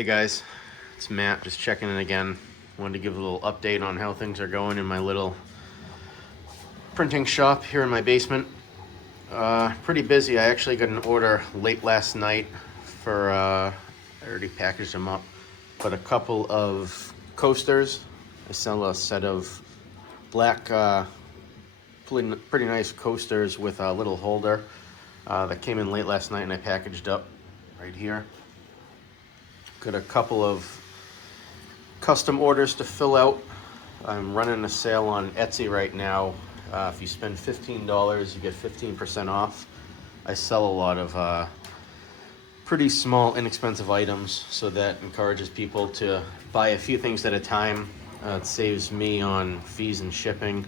Hey guys, it's Matt, just checking in again. Wanted to give a little update on how things are going in my little printing shop here in my basement. Pretty busy. I actually got an order late last night for, I already packaged them up, but a couple of coasters. I sell a set of black, pretty nice coasters with a little holder that came in late last night and I packaged up right here. Got a couple of custom orders to fill out. I'm running a sale on Etsy right now. If you spend $15, you get 15% off. I sell a lot of pretty small, inexpensive items, so that encourages people to buy a few things at a time. It saves me on fees and shipping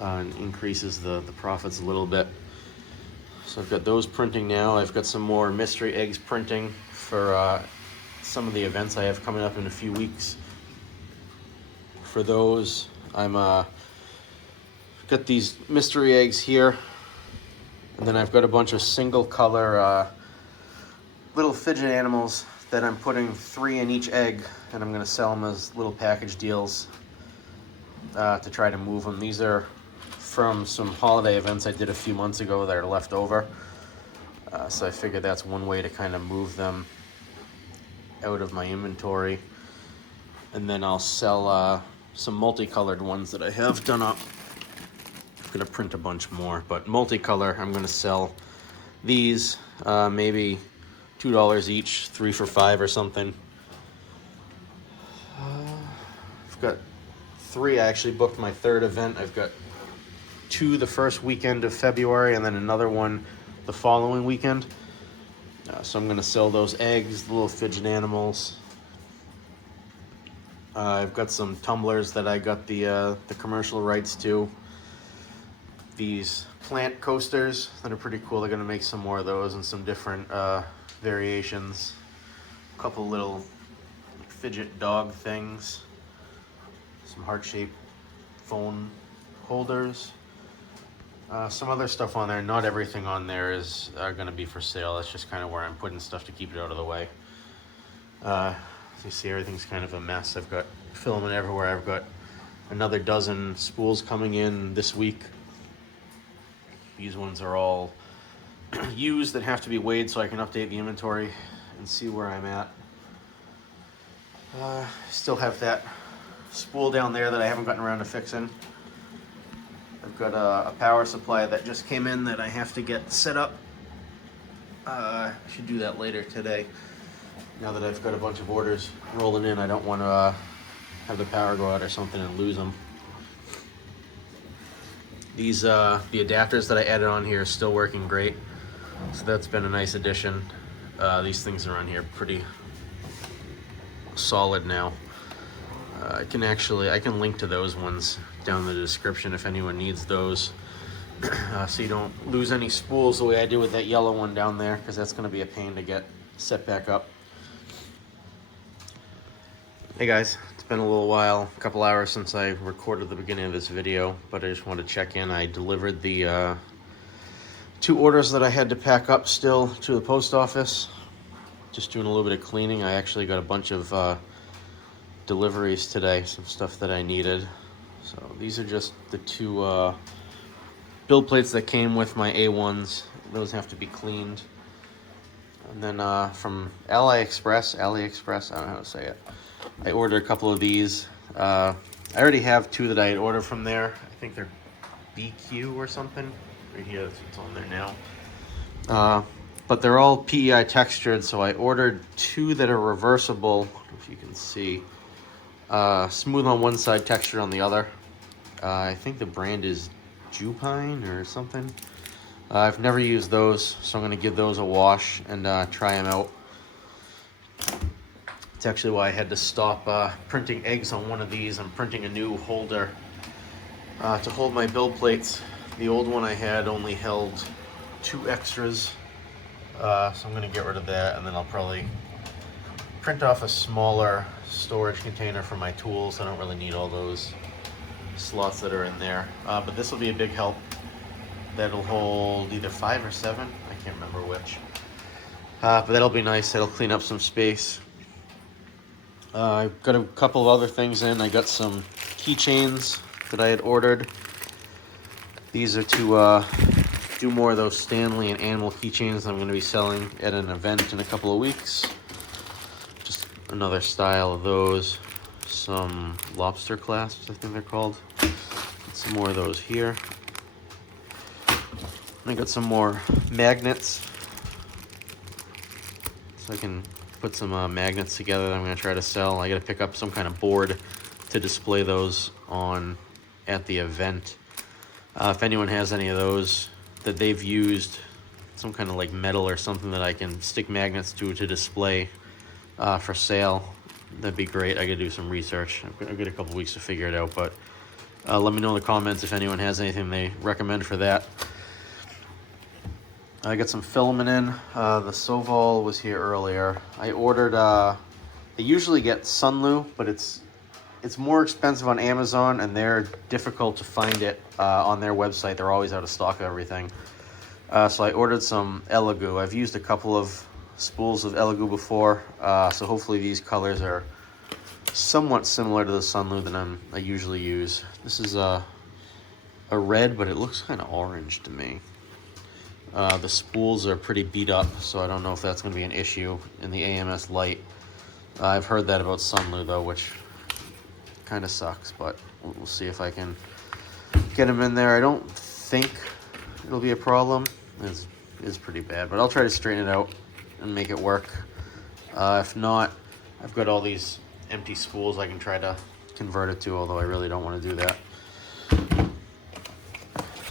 and increases the profits a little bit. So I've got those printing now. I've got some more mystery eggs printing for some of the events I have coming up in a few weeks. For those, I'm got these mystery eggs here, and then I've got a bunch of single color little fidget animals that I'm putting 3 in each egg, and I'm going to sell them as little package deals to try to move them. These are from some holiday events I did a few months ago that are left over, so I figured that's one way to kind of move them out of my inventory. And then I'll sell some multicolored ones that I have done up. I'm gonna print a bunch more, but multicolor, I'm gonna sell these maybe $2 each, 3 for $5 or something. I've got 3. I actually booked my 3rd event. I've got 2 the first weekend of February and then another one the following weekend. So I'm gonna sell those eggs, the little fidget animals. I've got some tumblers that I got the commercial rights to. These plant coasters that are pretty cool. They're gonna make some more of those and some different variations. A couple little fidget dog things. Some heart-shaped phone holders. Some other stuff on there. Not everything on there is going to be for sale. That's just kind of where I'm putting stuff to keep it out of the way. As you see, everything's kind of a mess. I've got filament everywhere. I've got another dozen spools coming in this week. These ones are all used and have to be weighed so I can update the inventory and see where I'm at. Still have that spool down there that I haven't gotten around to fixing. I've got a power supply that just came in that I have to get set up. I should do that later today. Now that I've got a bunch of orders rolling in, I don't want to have the power go out or something and lose them. These the adapters that I added on here are still working great, so that's been a nice addition. These things are on here pretty solid now. I can link to those ones down in the description if anyone needs those, so you don't lose any spools the way I did with that yellow one down there, because that's going to be a pain to get set back up. Hey guys, it's been a little while, a couple hours since I recorded the beginning of this video, but I just wanted to check in. I delivered the 2 orders that I had to pack up still to the post office. Just doing a little bit of cleaning. I actually got a bunch of deliveries today, some stuff that I needed. So these are just the 2 build plates that came with my A1s. Those have to be cleaned. And then from AliExpress, I don't know how to say it, I ordered a couple of these. I already have 2 that I had ordered from there. I think they're BQ or something. Right here, that's what's on there now. But they're all PEI textured, so I ordered 2 that are reversible, if you can see. Smooth on one side, textured on the other. I think the brand is Jupine or something. I've never used those, so I'm going to give those a wash and try them out. It's actually why I had to stop printing eggs on one of these. I'm printing a new holder to hold my build plates. The old one I had only held 2 extras, so I'm going to get rid of that, and then I'll probably print off a smaller storage container for my tools. I don't really need all those slots that are in there, but this will be a big help. That'll hold either 5 or 7, I can't remember which. But that'll be nice. That'll clean up some space. I've got a couple of other things in. I got some keychains that I had ordered. These are to do more of those Stanley and animal keychains I'm going to be selling at an event in a couple of weeks. Just another style of those. Some lobster clasps, I think they're called. Got some more of those here. I got some more magnets, so I can put some magnets together that I'm going to try to sell. I got to pick up some kind of board to display those on at the event. If anyone has any of those that they've used, some kind of like metal or something that I can stick magnets to display for sale, that'd be great. I gotta do some research. I've got a couple weeks to figure it out, but let me know in the comments if anyone has anything they recommend for that. I got some filament in. The Soval was here earlier. I ordered, they usually get Sunlu, but it's more expensive on Amazon, and they're difficult to find it on their website. They're always out of stock of everything. So I ordered some Elegoo. I've used a couple of spools of Elegoo before, so hopefully these colors are somewhat similar to the Sunlu that I usually use. This is a red, but it looks kind of orange to me. The spools are pretty beat up, so I don't know if that's going to be an issue in the AMS light. I've heard that about Sunlu though, which kind of sucks, but we'll see if I can get them in there. I don't think it'll be a problem. It's pretty bad, but I'll try to straighten it out and make it work. If not, I've got all these empty spools I can try to convert it to, although I really don't want to do that.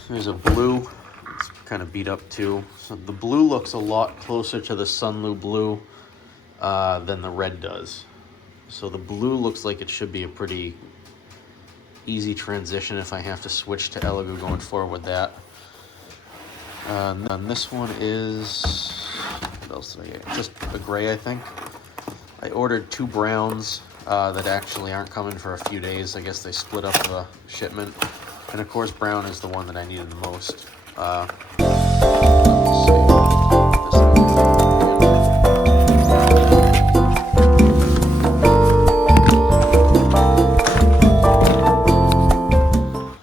There's a blue. It's kind of beat up too. So the blue looks a lot closer to the Sunlu blue than the red does. So the blue looks like it should be a pretty easy transition if I have to switch to Elegoo going forward with that. And this one is, what else did I get? Just a gray, I think. I ordered 2 browns that actually aren't coming for a few days. I guess they split up the shipment. And of course, brown is the one that I needed the most. Let's see.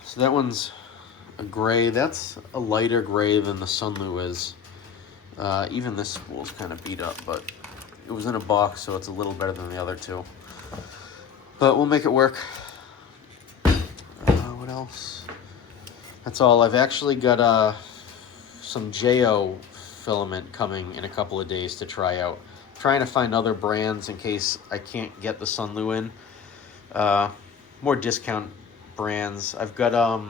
So that one's a gray. That's a lighter gray than the Sunlu is. Even this spool's kind of beat up, but it was in a box, so it's a little better than the other 2. But we'll make it work. What else? That's all. I've actually got some JO filament coming in a couple of days to try out. I'm trying to find other brands in case I can't get the Sunlu in. More discount brands. I've got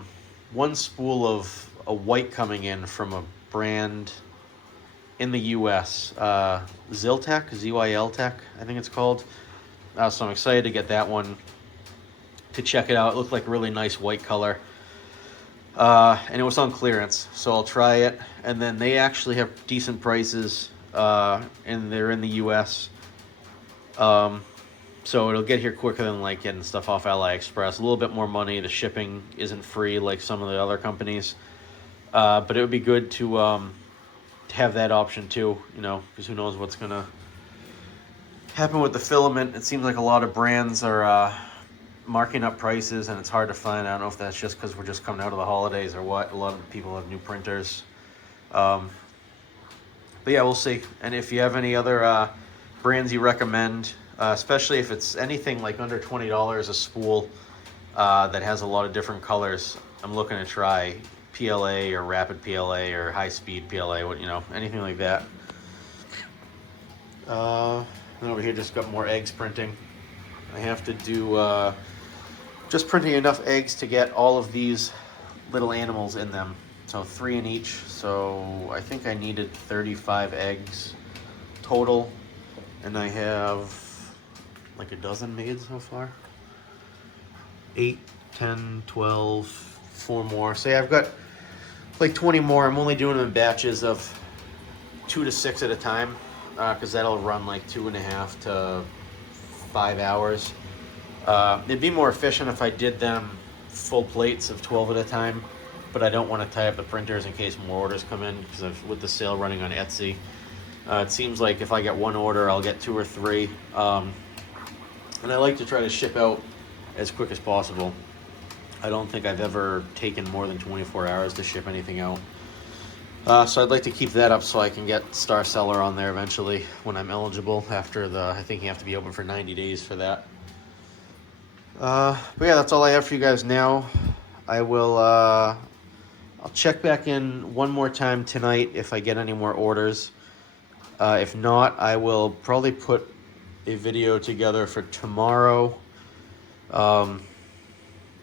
one spool of a white coming in from a brand in the US, Zyltech, ZYL-Tech, I think it's called. So I'm excited to get that one to check it out. It looked like a really nice white color. And it was on clearance, so I'll try it. And then they actually have decent prices, and they're in the US. So it'll get here quicker than like getting stuff off AliExpress. A little bit more money. The shipping isn't free like some of the other companies. But it would be good to have that option too, you know, because who knows what's gonna happen with the filament. It seems like a lot of brands are marking up prices, and it's hard to find. I don't know if that's just because we're just coming out of the holidays or what. A lot of people have new printers. But yeah, we'll see. And if you have any other brands you recommend, especially if it's anything like under $20 a spool that has a lot of different colors, I'm looking to try PLA or rapid PLA or high speed PLA, what, you know, anything like that. And over here just got more eggs printing. I have to do just printing enough eggs to get all of these little animals in them. So 3 in each. So I think I needed 35 eggs total, and I have like a dozen made so far. 8, 10, 12, 4 more. So yeah, I've got like 20 more. I'm only doing them in batches of 2 to 6 at a time, because that'll run like 2.5 to 5 hours. It'd be more efficient if I did them full plates of 12 at a time, but I don't want to tie up the printers in case more orders come in, because with the sale running on Etsy, it seems like if I get one order, I'll get 2 or 3. And And I like to try to ship out as quick as possible. I don't think I've ever taken more than 24 hours to ship anything out. So I'd like to keep that up so I can get Star Seller on there eventually when I'm eligible after I think you have to be open for 90 days for that. But yeah, that's all I have for you guys now. I will, I'll check back in one more time tonight if I get any more orders. If not, I will probably put a video together for tomorrow.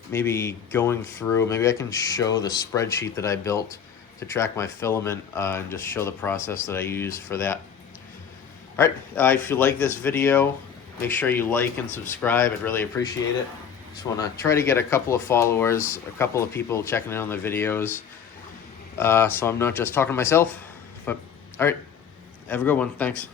Maybe going through, maybe I can show the spreadsheet that I built to track my filament and just show the process that I use for that. All right, if you like this video, make sure you like and subscribe. I'd really appreciate it. Just want to try to get a couple of followers, a couple of people checking in on the videos, so I'm not just talking to myself. But all right, have a good one. Thanks.